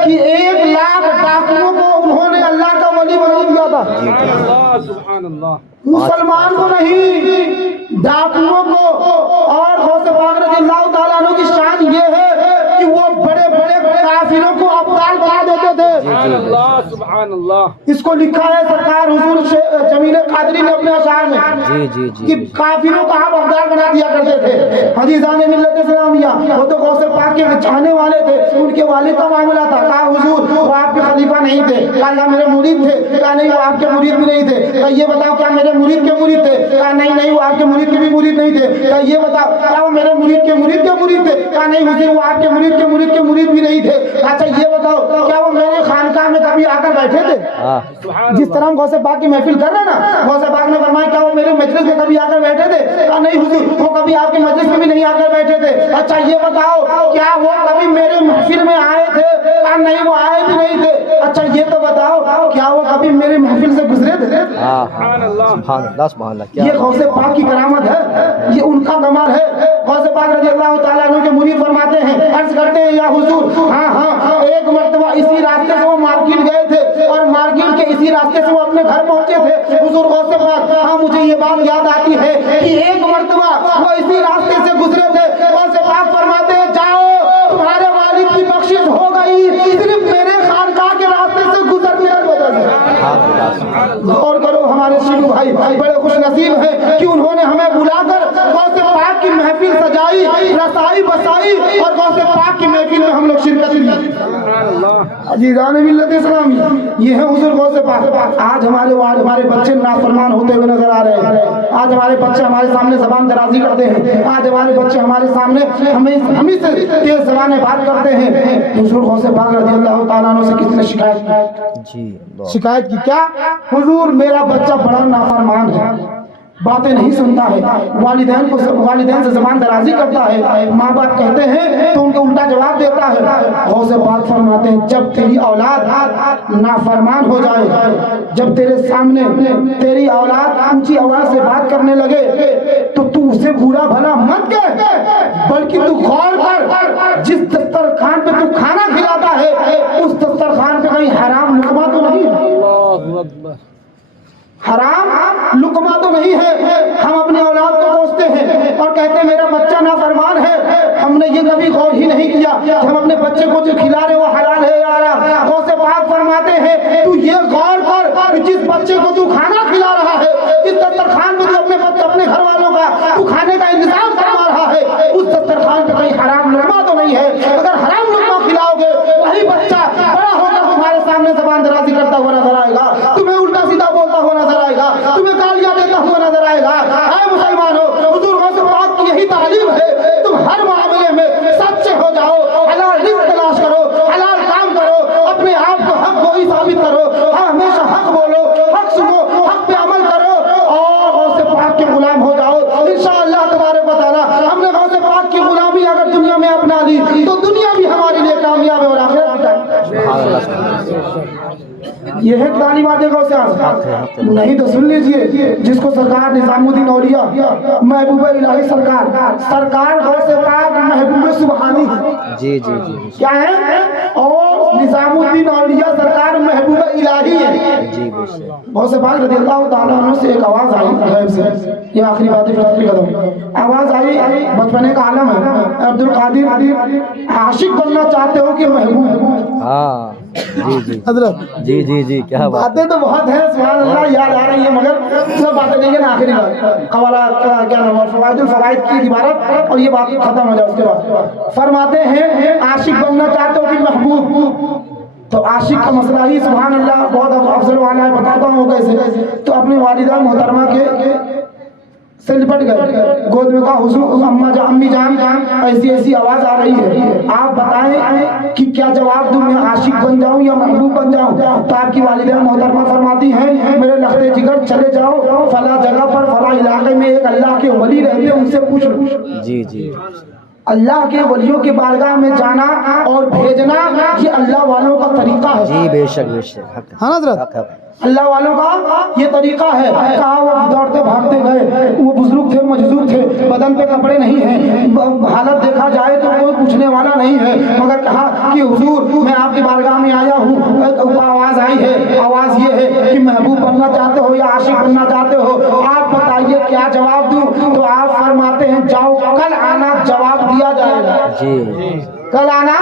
کہ 1 لاکھ ڈاکوؤں کو انہوں نے اللہ کا ولی بنا دیا تھا، سبحان اللہ، مسلمان کو نہیں، ڈاکوؤں کو۔ اور غوث پاک رضی اللہ تعالیٰ عنہ کی شان یہ ہے کہ وہ بڑے بڑے کافروں کو ابدال بنا دیتے تھے۔ سبحان اللہ، سبحان اللہ۔ اس کو لکھا ہے سرکار حضور جمیل قادری نے اپنے اشعار میں کہ کافروں کو آپ ابدال بنا دیا کرتے تھے۔ عزیزان ملت اسلامیہ، وہ تو غوث پاک کے چاہنے والے تھے، ان کے والد کا معاملہ تھا، کہا حضور وہ آپ کے خلیفہ نہیں تھے، کہا میرے مرید تھے، کہا نہیں وہ آپ کے مرید بھی نہیں تھے، کہا یہ بتاؤ کیا میرے مرید کے مرید تھے، کہا نہیں وہ آپ کے مرید کے بھی مرید نہیں تھے، کہا یہ بتاؤ کیا وہ میرے مرید کے مرید کے مرید تھے، کہا نہیں حضور وہ آپ کے مرید کے مرید کے مرید بھی نہیں تھے۔ اچھا یہ بتاؤ کیا وہ میرے خانقاہ میں کبھی آ کر بیٹھے تھے؟ جس طرح ہم غوث پاک کی محفل کر رہے ہیں نا، غوث پاک نے فرمایا کیا وہ میرے مجلس میں کبھی آ کر بیٹھے تھے؟ کہا نہیں حضور وہ کبھی آپ کے مجلس میں بھی نہیں آ کر بیٹھے تھے۔ اچھا یہ بتاؤ کیا وہ کبھی میرے محفل میں آئے تھے؟ کہا نہیں وہ آئے بھی نہیں تھے۔ اچھا یہ تو بتاؤ کیا وہ کبھی میرے محفل سے گزرے تھے؟ سبحان اللہ، سبحان اللہ۔ یہ غوث پاک کی کرامت ہے، یہ ان کا کمال ہے۔ غوث پاک رضی اللہ تعالیٰ عنہ کے مرید فرماتے ہیں، عرض کرتے ہیں یا حضور ہاں ایک مرتبہ اسی راستے سے وہ مارکیٹ گئے تھے اور مارکیٹ کے اسی راستے سے وہ اپنے گھر پہنچے تھے۔ حضور غوث پاک ہاں مجھے یہ بات یاد آتی ہے کہ ایک مرتبہ وہ اسی راستے سے گزرے تھے۔ غوث پاک فرماتے ہیں جاؤ تمہارے والد کی بخشش ہو گئی صرف میرے خانقاہ کے راستے سے گزرنے کی وجہ سے۔ غور کرو ہمارے شیخ بھائی بڑے خوش نصیب ہیں کہ انہوں نے ہمیں بلا کر غوث پاک کی محفل سجائی، رسائی بسائی اور غوث پاک کی محفل میں ہم لوگ شرکت کی۔ عزیزان ملت اسلامی، یہ ہے حضور غوث پاک۔ آج ہمارے بچے نافرمان ہوتے ہوئے نظر آ رہے ہیں، آج ہمارے بچے ہمارے سامنے زبان درازی کرتے ہیں، آج ہمارے بچے ہمارے سامنے ہمیں سے تیز زبانیں بات کرتے ہیں۔ حضور غوث پاک رضی اللہ تعالیٰ عنہ سے کس نے شکایت کی؟ کیا حضور میرا بچہ بڑا نافرمان ہے، باتیں نہیں سنتا ہے، والدین سے زبان درازی کرتا ہے، ماں باپ کہتے ہیں تو ان کو الٹا جواب دیتا ہے۔ غوث پاک فرماتے ہیں جب تیری اولاد نافرمان ہو جائے، جب تیرے سامنے تیری اولاد اونچی آواز سے بات کرنے لگے تو تو اسے برا بھلا مت کہہ، بلکہ تو غور کر جس دسترخوان پہ تو کھانا کھلاتا ہے اس دسترخوان پہ کہیں حرام لقمہ تو نہیں ہے، حرام لقمہ تو نہیں ہے۔ ہم اپنی اولاد کو کوستے ہیں اور کہتے ہیں میرا بچہ نافرمان ہے، ہم نے یہ کبھی غور ہی نہیں کیا کہ ہم اپنے بچے کو جو کھلا رہے وہ حلال ہے یا حرام۔ غوث پاک فرماتے ہیں تو یہ غور کر کہ جس بچے کو تو کھانا کھلا رہا ہے، جس دسترخوان پہ تو اپنے گھر والوں کا تو کھانے کا انتظام فرما رہا ہے، اس دسترخوان پہ کہیں حرام لقمہ تو نہیں ہے۔ اگر حرام لقمہ کھلاؤ گے وہی بچہ بڑا ہو کر تمہارے سامنے زبان درازی کرتا ہوا نظر آئے گا، تمہیں الٹا سیدھا بولتا ہوا نظر آئے گا، تمہیں گالیاں دیتا ہوا نظر آئے گا۔ اے مسلمانوں، حضور غوث پاک کی یہی تعلیم ہے، تم ہر معاملے میں سچے ہو جاؤ، حلال رزق تلاش کرو، حلال کام کرو، اپنے آپ کو حق گوئی ثابت کرو، ہاں ہمیشہ حق بولو، حق سنو، حق پہ عمل کرو اور غوث پاک کے غلام ہو جاؤ۔ انشاءاللہ تبارک و تعالی ہم نے غوث پاک کی غلامی اگر دنیا میں اپنا لی تو دنیا بھی ہمارے لیے کامیاب ہے اور آخرت بھی۔ یہ ہے تعلیمات غوث اعظم، نہیں تو سن لیجئے جس کو سرکار نظام الدین اولیاء محبوب الہی سرکار غوث پاک محبوب سبحانی جی کیا ہے، اور نظام الدین اولیاء سرکار محبوب الہی ہے جی۔ غوث پاک رضی اللہ تعالیٰ عنہ سے ایک آواز آئی غیب سے، یہ آخری باتیں فتح قدم آواز آئی، بچپنے کا عالم ہے، عبد القادر عاشق بننا چاہتے ہو کہ محبوب؟ ہاں جی حضرت جی کیا باتیں تو بہت ہیں سبحان اللہ یاد آ رہی ہیں، مگر سب باتیں نہیں ہیں نا، آخری بات قوالات کیا نام ہے فوائد الفوائد کی عبارت اور یہ بات ختم ہو جائے اس کے بعد فرماتے ہیں عاشق بننا چاہتے ہو کہ محبوب؟ تو عاشق کا مسئلہ ہی سبحان اللہ بہت افضل والا ہے، بتاتا ہوں کیسے۔ تو اپنی والدہ محترمہ کے سے لپٹ گئے, گود میں کہا حضور امی جان ایسی ایسی آواز آ رہی ہے, آپ بتائیں کہ کیا جواب دوں, میں عاشق بن جاؤں یا محبوب بن جاؤں؟ تو آپ کی والدہ محترمہ فرماتی ہیں میرے لخت جگر چلے جاؤ فلاں جگہ پر فلاں علاقے میں ایک اللہ کے ولی رہتے ہیں, ان سے پوچھ لو. جی جی اللہ کے ولیوں کی بارگاہ میں جانا اور بھیجنا یہ اللہ والوں کا طریقہ ہے. جی بے شک حق ہے. ہاں حضرت, حق ہے. اللہ والوں کا یہ طریقہ ہے. کہا وہ دوڑتے بھاگتے گئے, وہ بزرگ تھے مجذوب تھے, بدن پہ کپڑے نہیں ہیں, حالت دیکھا جائے تو کوئی پوچھنے والا نہیں ہے, مگر کہا کہ حضور میں آپ کی بارگاہ میں آیا ہوں, آواز آئی ہے, آواز یہ ہے کہ محبوب بننا چاہتے ہو یا عاشق بننا چاہتے ہو, آپ بتائیے کیا جواب دوں؟ تو آپ فرماتے ہیں جاؤ کل آنا جواب دیا جائے گا. جی کل آنا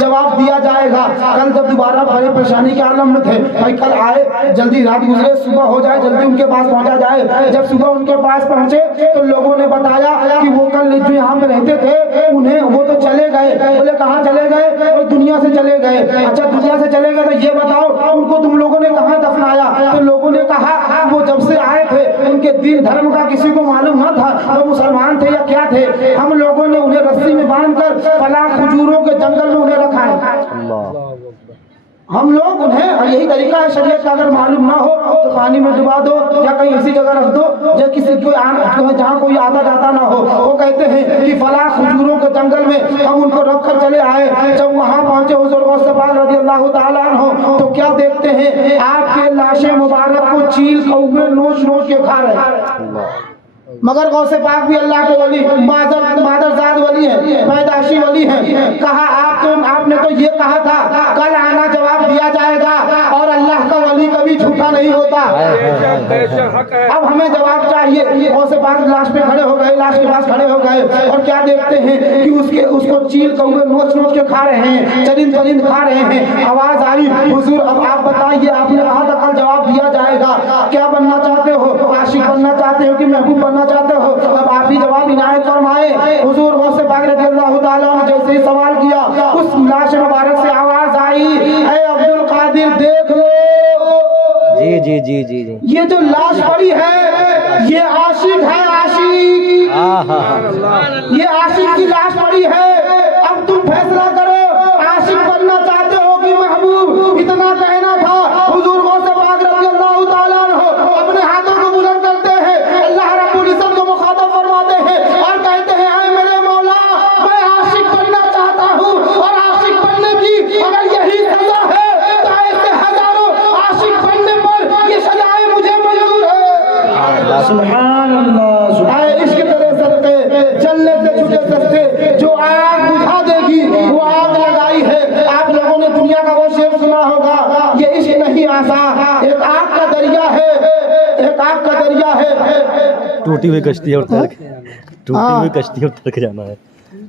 جواب دیا جائے گا. کل جب دوبارہ بڑے پریشانی کے عالم میں تھے, بھائی کل آئے, جلدی رات گزرے, صبح ہو جائے, جلدی ان کے پاس پہنچا جائے. جب صبح ان کے پاس پہنچے تو لوگوں نے بتایا کہ وہ کل جو یہاں میں رہتے تھے انہیں وہ تو چلے گئے. بولے کہاں چلے گئے؟ اور دنیا سے چلے گئے. اچھا دنیا سے چلے گئے تو یہ بتاؤ ان کو تم لوگوں نے کہاں دفنایا؟ تو لوگوں نے کہا وہ جب سے آئے تھے ان کے دین دھرم کا کسی کو معلوم نہ تھا, وہ مسلمان تھے یا کیا تھے, ہم لوگوں نے انہیں رسی میں باندھ کر فلاں کھجوروں کے جنگل میں انہیں رکھا ہے. اللہ ہم لوگ انہیں, یہی طریقہ ہے شریعت کا, اگر معلوم نہ ہو تو پانی میں ڈبا دو یا کہیں ایسی جگہ رکھ دو جہاں کوئی آتا جاتا نہ ہو. وہ کہتے ہیں کہ فلاں کھجوروں کے جنگل میں ہم ان کو رکھ کر چلے آئے. جب وہاں پہنچے حضور غوث پاک رضی اللہ تعالیٰ عنہ تو کیا دیکھتے ہیں, آپ کے لاش مبارک کو چیل کوے نوچ نوچ کے کھا رہے ہیں. مگر غوث پاک بھی اللہ کے ولی, مادرزاد ولی ہیں, پیدائشی ولی ہیں. کہا آپ نے تو یہ کہا تھا کل آنا جواب دیا جائے گا, اور اللہ کا ولی کبھی جھوٹا نہیں ہوتا. اب ہمیں جواب چاہیے. غوث پاک لاش پہ کھڑے ہو گئے, لاش کے پاس کھڑے ہو گئے, اور کیا دیکھتے ہیں کہ اس کو چیل کوے نوچ نوچ کے کھا رہے ہیں, چرند پرند کھا رہے ہیں. آواز آئی حضور اب آپ بتائیے, آپ نے کہا تھا کل جواب دیا جائے گا, کیا بننا چاہتے ہو؟ عاشق بننا چاہتے ہو کہ محبوب بننا چاہتے ہو؟ اب آپ ہی جواب عنایت فرمائے. حضور غوث پاک رضی اللہ تعالیٰ نے جیسے ہی سوال کیا, اس لاش مبارک سے آواز آئی, اے عبد القادر دیکھ لو, جی جی جی جی جی یہ جو لاش پڑی ہے یہ عاشق ہے, عاشق, یہ عاشق کی لاش پڑی ہے. اب تم فیصلہ کرو, عاشق بننا چاہتے ہو کہ محبوب؟ اتنا کہنا تھا. حضور غوث پاک رضی اللہ تعالیٰ عنہ اپنے ہاتھوں کو بلند کرتے ہیں, اللہ رب العزت کو مخاطب فرماتے ہیں اور کہتے ہیں اے میرے مولا میں عاشق بننا چاہتا ہوں, اور عاشق بننے کی اگر یہی سزا ہے تو ایسے ہزاروں عاشق بننے پر یہ سزائیں مجھے منظور ہے. سبحان اللہ. اے عشق تیرے صدقے جلنے سے چھٹے سستے, جو آگ بجھا دے گی وہ آگ لگائی ہے. آپ لوگوں نے دنیا کا وہ شعر سنا ہوگا, یہ عشق نہیں آسان, ایک آگ کا دریا ہے, ایک آگ کا دریا ہے. ٹوٹی ہوئی کشتی اور ٹوٹی ہوئی کشتی اور ترک جانا ہے.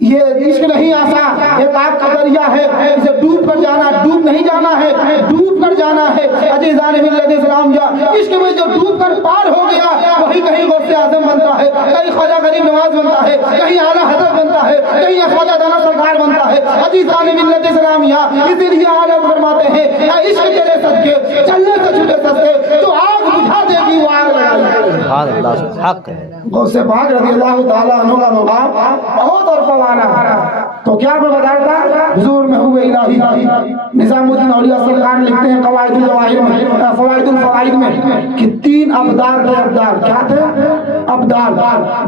یہ عشق نہیں آسان, ایک آگ کا دریا ہے, اسے ڈوب کر جانا, ڈوب نہیں جانا ہے, ڈوب کر جانا ہے. عزیزان ملت اسلام, یا عشق میں جو ڈوب کر پار ہو گیا وہی کہیں غوث اعظم بنتا ہے, کہیں خواجہ غریب نواز بنتا ہے, کہیں اعلیٰ حضرت بنتا ہے, کہیں خواجہ دانا سرکار بنتا ہے. عزیزان ملت اسلام, یا اسی لیے عالم فرماتے ہیں اے عشق تیرے صدقے چلنے سے چھوٹے سستے, جو آگ بجھا دے گی وہ آگ لگا دے گی. سبحان اللہ حق ہے. غوث پاک رضی اللہ تعالیٰ عنہ کا مقام بہت اور فوانا. تو کیا میں بتاتا, حضور محبوب الہی نظام الدین اولیاء سرکار لکھتے ہیں قواعد الجواہر میں, فوائد الفوائد میں, کہ 3 ابدال تھے. ابدال کیا تھے؟ ابدال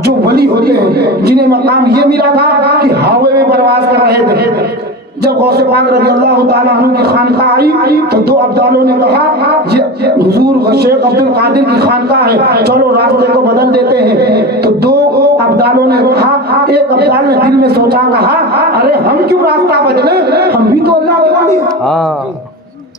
جو ولی ہوتے ہیں جنہیں مقام یہ ملا تھا کہ ہوے میں پرواز کر رہے تھے. جب غوث پاک رضی اللہ تعالیٰ عنہ کی خانقاہ آئی تو 2 ابدالوں نے کہا یہ حضور شیخ عبد القادر کی خانقاہ ہے, چلو راستے کو بدل دیتے ہیں. تو 2 ابدالوں نے کہا, ایک ابدال نے دل میں سوچا, کہا ارے ہم کیوں راستہ بدلیں, ہم بھی تو اللہ کے ولی ہیں.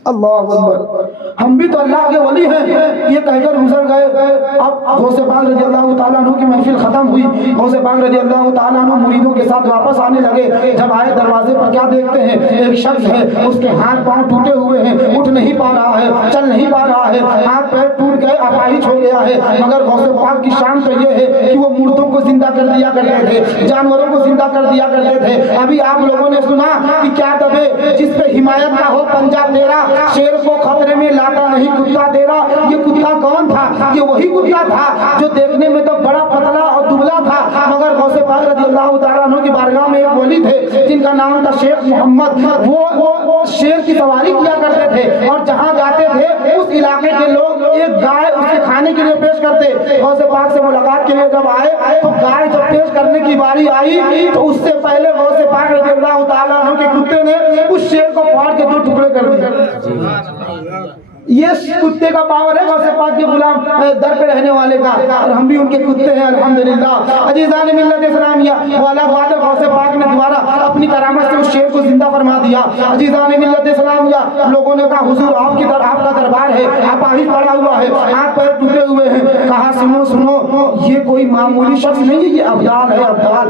اللہ اکبر, ہم بھی تو اللہ کے ولی ہیں. یہ کہہ کر گزر گئے. اب غوث پاک رضی اللہ تعالیٰ عنہ کی محفل ختم ہوئی. غوث پاک رضی اللہ تعالیٰ عنہ مریدوں کے ساتھ واپس آنے لگے. جب آئے دروازے پر کیا دیکھتے ہیں, ایک شخص ہے, اس کے ہاتھ پاؤں ٹوٹے ہوئے ہیں, اٹھ نہیں پا رہا ہے, چل نہیں پا رہا ہے, ہاتھ پیر ٹوٹ گئے, اپاہج ہو گیا ہے. مگر غوث پاک کی شان تو یہ ہے کہ وہ مردوں کو زندہ کر دیا کرتے تھے, جانوروں کو زندہ کر دیا کرتے تھے. ابھی آپ لوگوں نے سنا کہ کیا دبے جس پہ حمایت کا ہو پنجہ تیرا, شیر کو خطرے میں لاتا نہیں کتا تیرا. یہ کتا کون تھا یہ وہی کتا تھا جو دیکھنے میں تو بڑا پتلا اور دبلا تھا، مگر غوث پاک رضی اللہ تعالیٰ عنہ کی بارگاہ میں ایک ولی تھے جن کا نام تھا شیخ محمد، وہ شیر کی سواری کیا کرتے تھے اور جہاں جاتے تھے اس علاقے کے لوگ ایک گائے اس کے کھانے کے لیے پیش کرتے۔ غوث پاک سے ملاقات کے لیے جب آئے تو گائے جب پیش کرنے کی باری آئی تو اس سے پہلے غوث پاک رضی اللہ تعالیٰ عنہ کے کتے نے اس شیر کو پھاڑ کے 2 ٹکڑے کر دیے۔ یہ کتے کا پاور ہے غوث پاک کے غلام در پہ رہنے والے کا، اور ہم بھی ان کے کتے ہیں الحمدللہ۔ عزیزان ملت اسلامیہ، والا بات غوث پاک نے دوبارہ اپنی کرامت سے اس شیر کو زندہ فرما دیا۔ عزیزان ملت اسلامیہ، لوگوں نے کہا حضور آپ کا دربار ہے، آپ آہی پڑا ہوا ہے، ہاتھ پیر ٹوٹے ہوئے ہیں۔ کہا سنو سنو، یہ کوئی معمولی شخص نہیں ہے، یہ ابدال ہے، ابدال۔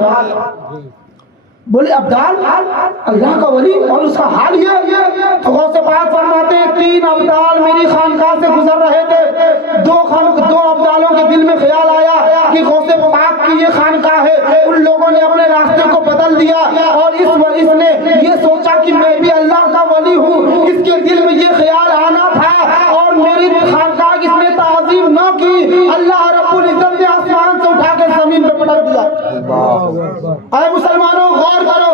بولے ابدال، اللہ کا ولی اور اس کا حال یہ؟ تو غوث پاک فرماتے ہیں 3 ابدال میری خانقاہ سے گزر رہے تھے، 2 ابدالوں کے دل میں خیال آیا کہ غوث پاک کی یہ خانقاہ ہے، ان لوگوں نے اپنے راستے کو بدل دیا اور اس نے یہ سوچا کہ میں بھی اللہ کا ولی ہوں، اس کے دل میں یہ خیال آنا تھا اور میری خانقاہ اس نے تعظیم نہ کی، اللہ رب العزت نے آسمان سے اٹھا کے زمین پہ پٹک دیا۔ اے مسلمانوں غور کرو،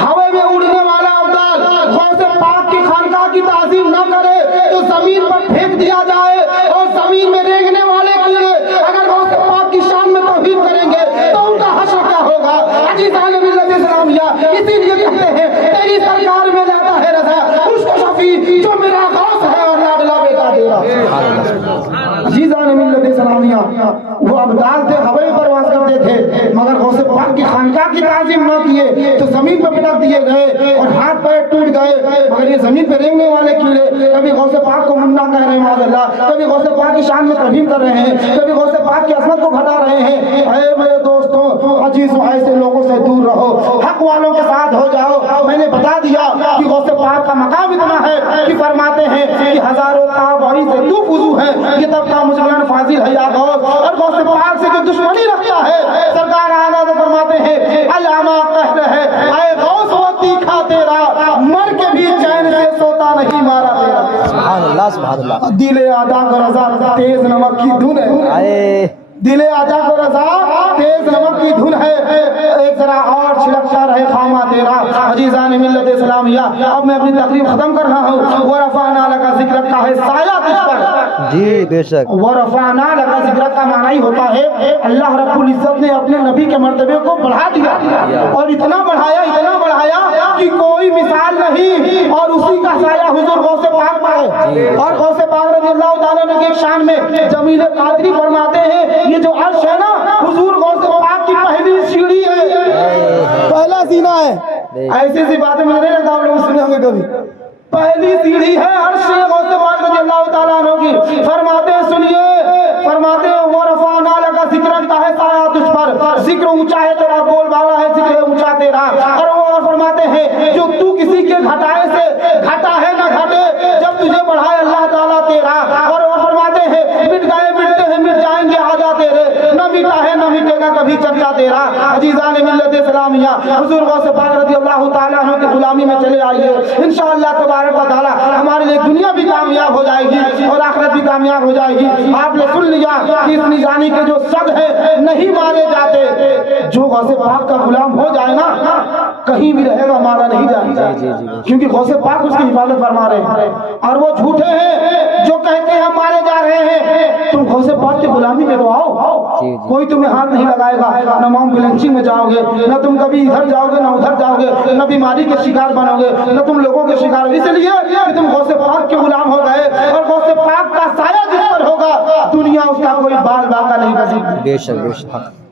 ہوے میں اڑنے والا ابدال غوث پاک کی خانقاہ کی تعظیم نہ کرے تو زمین پر پھینک دیا جائے، اور زمین میں رینگنے والے کیڑے اگر غوث پاک کی شان میں توہین کریں گے تو ان کا حشر کیا ہوگا؟ عزیزان ملت اسلامیہ، اسی لیے کہتے ہیں تیری سرکار میں لاتا ہے رضا اس کو شفیع جو میرا غوث ہے اور لاڈلا بیٹا تیرا۔ عزیزان ملت اسلامیہ، وہ ابدال تھے، ہوے پرواز کرتے تھے، مگر غوث پاک کی خانقاہ کی تعظیم نہ کیے تو زمین پہ پٹک دیے گئے اور ہاتھ پیر ٹوٹ گئے۔ مگر یہ زمین پہ رینگنے والے کیڑے کبھی غوث پاک کو منا کہہ رہے ہیں معاذ اللہ، کبھی غوث پاک کی شان میں توہین کر رہے ہیں، کبھی غوث پاک کی عظمت کو گھٹا رہے ہیں۔ اے میرے دوستوں، عزیز و ایسے لوگوں سے دور رہو، حق والوں کے ساتھ ہو جاؤ۔ میں نے بتا دیا کہ غوث پاک کا مقام اتنا ہے کہ فرماتے ہیں کہ ہزاروں تابعی سے تو فضو ہے، یہ طبقہ مجملان فاضل ہے یا غوث، اور غوث پاک سے جو دشمنی رکھتا ہے سرکار اعلیٰ فرماتے ہیں علامہ قہر ہے، اے غوث وہ تیکھا تیرا، مر کے بھی چین سے سوتا نہیں مارا تیرا۔ سبحان اللہ سبحان اللہ۔ دل آجا کو رضا تیز نمک کی دھن ہے، دل آجا کو رضا تیز نمک کی دھن ہے، ایک ذرا اور چھلکتا رہے خامہ تیرا۔ عزیزان ملت اسلامیہ، اب میں اپنی تقریر ختم کر رہا ہوں۔ ورفعنا لک ذکرک کا ہے سایہ تجھ پر، جی بے شک۔ ورفعنا لک ذکرک کا معنی ہی ہوتا ہے اللہ رب العزت نے اپنے نبی کے مرتبے کو بڑھا دیا، اور اتنا بڑھایا کہ کوئی مثال نہیں، اور اسی کا سایہ حضور غوث پاک پر ہے۔ اور غوث پاک رضی اللہ تعالیٰ عنہ کی شان میں جمیل قادری فرماتے ہیں یہ جو عرش ہے نا حضور غوث پاک کی پہلی سیڑھی ہے، پہلا سینہ ہے۔ ایسی سی باتیں میں نہیں لگتا آپ لوگ سنے ہوں گے کبھی، پہلی سیڑھی ہے عرش غوث پاک رضی اللہ تعالیٰ عنہ کی۔ فرماتے ہیں سنیے، فرماتے ہیں ورفعنا لک ذکرک کا ہے سایہ تجھ پر، ذکر اونچا ہے تیرا، بول بالا ہے ذکر اونچا تیرا۔ اور فرماتے ہیں جو تو کسی کے گھٹائے سے گھٹا ہے نہ گھٹے، جب تجھے بڑھائے اللہ تعالیٰ تیرا۔ اور وہ فرماتے ہیں مٹ گئے مٹتے ہیں مٹ جائیں گے آجا تیرے، نہ مٹا ہے نہ مٹے گا کبھی چرچا تیرا۔ عزیزان ملت اسلامیہ، حضور غوث پاک رضی اللہ تعالیٰ عنہ کی غلامی میں چلے آئیے، انشاءاللہ تبارک و تعالیٰ ہمارے لیے دنیا بھی کامیاب ہو جائے گی اور آخرت بھی کامیاب ہو جائے گی۔ آپ نے سن لیا کہ اس نجانی کے جو سگ ہیں نہیں مارے جاتے، جو غوث پاک کا غلام ہو جائے نا کہیں بھی رہے گا، مارا نہیں جائے گا، کیونکہ غوث پاک اس کی حفاظت فرما رہے ہیں۔ اور وہ جھوٹے ہیں جو کہتے ہیں ہم مارے جا رہے ہیں، تم غوث پاک کی غلامی میں تو آؤ، کوئی تمہیں ہاتھ نہیں لگائے گا، نہ ماؤنٹ بلنچنگ میں جاؤ گے، نہ تم کبھی ادھر جاؤ گے نہ ادھر جاؤ گے، نہ بیماری کے شکار بنو گے، نہ تم لوگوں کے شکار ہو، اس لیے کہ تم غوث پاک کے غلام ہو گئے، اور غوث پاک کا سایہ جس پر ہوگا دنیا اس کا کوئی بال باقا نہیں کر سکتی۔ بے شک بے شک۔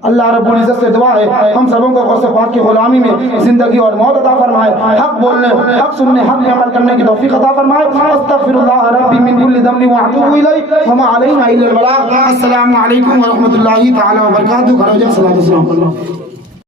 اللہ رب العزت سے دعا ہے ہم سبوں کو غوث پاک کی غلامی میں زندگی اور موت عطا فرمائے، حق بولنے، حق سننے، حق میں عمل کرنے کی توفیق عطا فرمائے۔ استغفر اللہ ربی من کل ذنب واتوب الیہ وما علینا الا البلاغ۔ السلام علیکم ورحمۃ اللہ تعالی وبرکاتہ۔